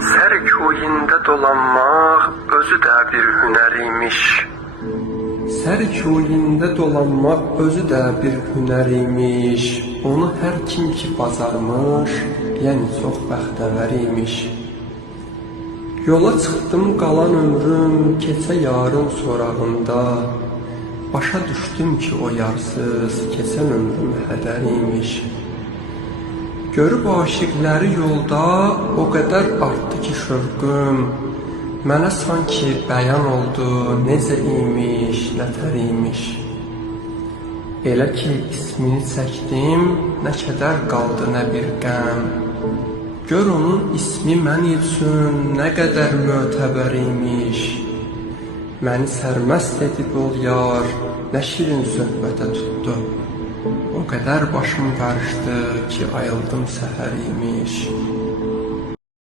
Sər kuyunda dolanmaq özü də bir hünər imiş. Sər kuyunda dolanmaq özü də bir hünər imiş. Onu hər kim ki bacarmış, yəni çox bəxtəvər imiş. Yola çıxdım qalan ömrüm keçə yarın sorağında. Başa düşdüm ki o yarsız keçən ömrüm hədər imiş. Görüb aşiqləri yolda o qədər artdı ki şövqüm. Mənə sanki bəyan oldu necə imiş, nətər imiş. Elə ki ismini çəkdim, nə kədər qaldı, nə bir qəm. Gör onun ismi mən üçün nə qədər mötəbər imiş. Məni sərməst edib ol yar, nə şirin söhbətə tutdu. O qədər başım qarışdı ki ayıldım səhər imiş.